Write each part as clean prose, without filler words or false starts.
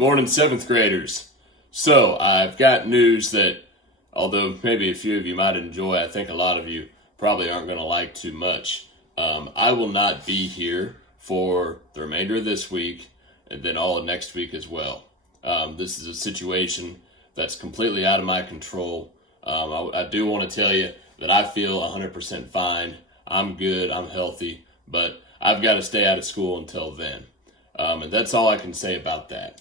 morning, 7th graders. So, I've got news that, although maybe a few of you might enjoy, I think a lot of you probably aren't going to like too much. I will not be here for the remainder of this week and then all of next week as well. This is a situation that's completely out of my control. I do want to tell you that I feel 100% fine. I'm good, I'm healthy, but I've got to stay out of school until then. And that's all I can say about that.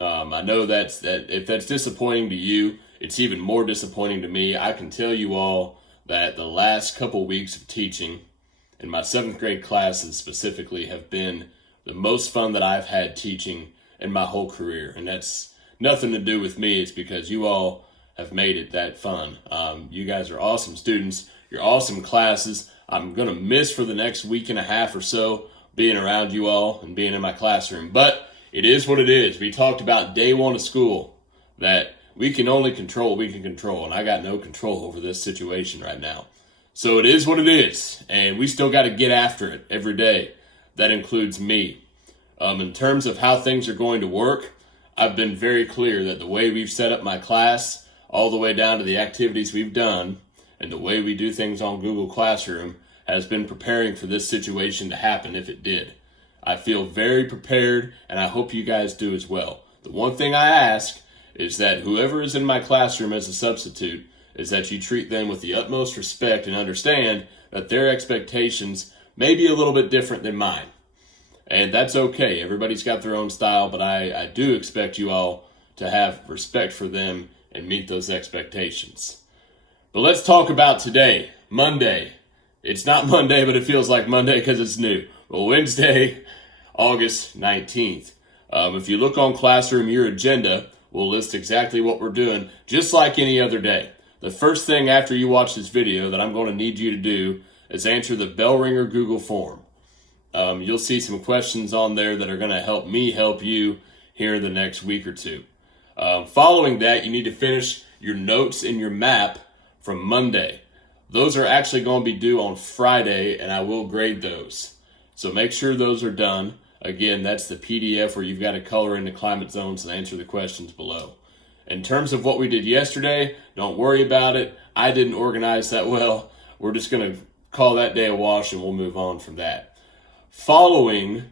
I know that if that's disappointing to you, it's even more disappointing to me. I can tell you all that the last couple weeks of teaching in my 7th grade classes specifically have been the most fun that I've had teaching in my whole career. And that's nothing to do with me. It's because you all have made it that fun. You guys are awesome students. You're awesome classes. I'm going to miss for the next week and a half or so being around you all and being in my classroom. But it is what it is. We talked about day one of school, that we can only control what we can control, and I got no control over this situation right now. So it is what it is, and we still got to get after it every day. That includes me. In terms of how things are going to work, I've been very clear that the way we've set up my class, all the way down to the activities we've done, and the way we do things on Google Classroom, has been preparing for this situation to happen if it did. I feel very prepared, and I hope you guys do as well. The one thing I ask is that whoever is in my classroom as a substitute is that you treat them with the utmost respect and understand that their expectations may be a little bit different than mine. And that's okay. Everybody's got their own style, but I do expect you all to have respect for them and meet those expectations. But let's talk about today, Monday. It's not Monday, but it feels like Monday because it's new. Well, Wednesday, August 19th. If you look on Classroom, your agenda will list exactly what we're doing, just like any other day. The first thing after you watch this video that I'm going to need you to do is answer the Bell Ringer Google form. You'll see some questions on there that are going to help me help you here in the next week or two. Following that, you need to finish your notes and your map from Monday. Those are actually going to be due on Friday, and I will grade those. So make sure those are done. Again, that's the PDF where you've got to color in the climate zones and answer the questions below. In terms of what we did yesterday, don't worry about it. I didn't organize that well. We're just going to call that day a wash and we'll move on from that. Following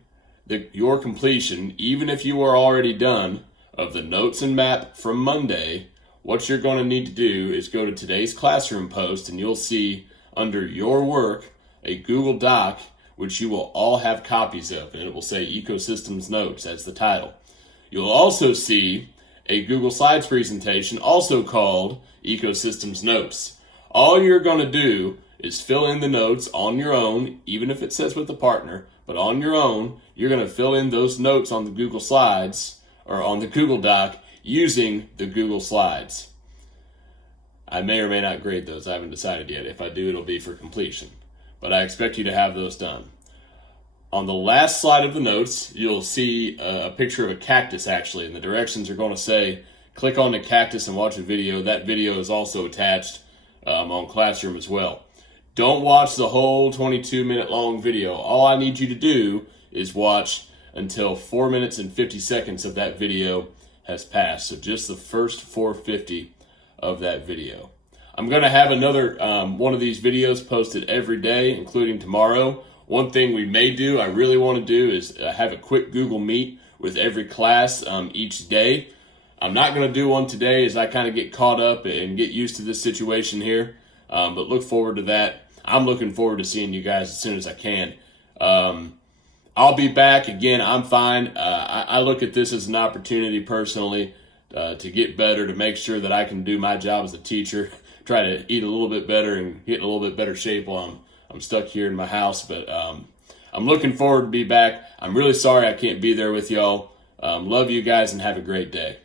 your completion, even if you are already done, of the notes and map from Monday, what you're going to need to do is go to today's classroom post and you'll see under your work a Google Doc which you will all have copies of, and it will say Ecosystems Notes as the title. You'll also see a Google Slides presentation also called Ecosystems Notes. All you're going to do is fill in the notes on your own, even if it says with a partner, but on your own, you're going to fill in those notes on the Google Slides or on the Google Doc using the Google Slides. I may or may not grade those. I haven't decided yet. If I do, it'll be for completion. But I expect you to have those done. On the last slide of the notes, you'll see a picture of a cactus actually, and the directions are going to say, click on the cactus and watch a video. That video is also attached on Classroom as well. Don't watch the whole 22-minute long video. All I need you to do is watch until 4 minutes and 50 seconds of that video has passed. So just the first 4:50 of that video. I'm going to have another one of these videos posted every day, including tomorrow. One thing we may do, I really want to do, is have a quick Google Meet with every class each day. I'm not going to do one today as I kind of get caught up and get used to this situation here, but look forward to that. I'm looking forward to seeing you guys as soon as I can. I'll be back. Again, I'm fine. I look at this as an opportunity personally to get better, to make sure that I can do my job as a teacher, try to eat a little bit better and get in a little bit better shape while I'm stuck here in my house. But I'm looking forward to be back. I'm really sorry I can't be there with y'all. Love you guys and have a great day.